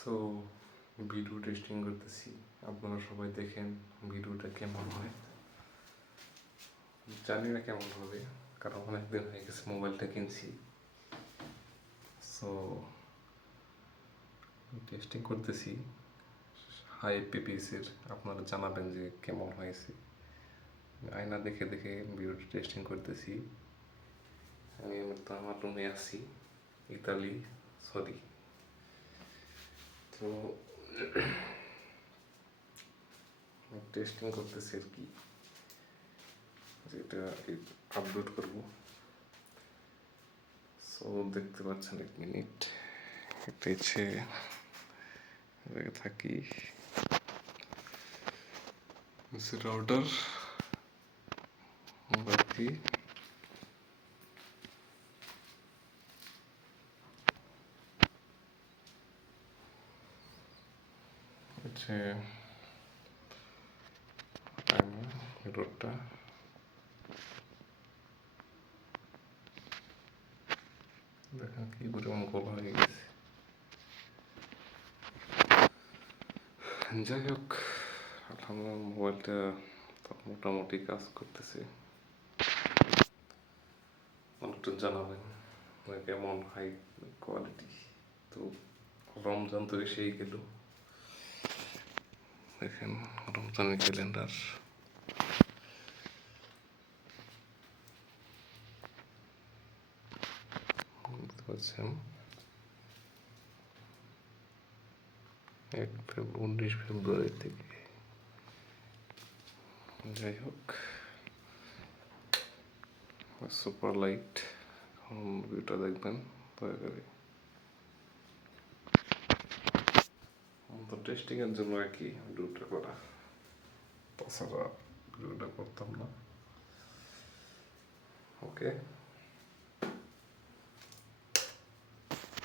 So video testing করতেছি, আপনারা সবাই দেখেন ভিডিওটা কেমন হয়। জানি না কেমন হবে, কারণ অনেকদিন হয়ে গেছে মোবাইলটা কিনছি। সো টেস্টিং করতেছি হাই পিপিএসের, আপনারা জানাবেন যে কেমন হয়েছে। আয়না দেখে দেখে ভিডিওটা টেস্টিং করতেছি। আমি তো আমার রুমে আছি, ইতালি সরি। তো টেস্টিং করতেছি আর কি, যেটা আপলোড করব। সো দেখতে পাচ্ছেন, 1 মিনিট। এটা হচ্ছে থাকি রাউটার বাকি হচ্ছে রোডটা। দেখেন কি পরিমাণ গোলা হয়ে গেছে। যাই হোক, আমার মোবাইলটা মোটামুটি কাজ করতেছে। অনেকটা জানাবেন কেমন হাই কোয়ালিটি। তো রমজান তো এসেই গেল, দেখেন রমজানের ক্যালেন্ডার। বুঝতে পারছেন, 19 ফেব্রুয়ারি থেকে। যাই হোক, সুপার লাইট ভিডিওটা দেখবেন দয়া করে। তো টেস্টিংয়ের জন্য আর কি ভিডিওটা করা, তাছাড়া ভিডিওটা করতাম না। ওকে।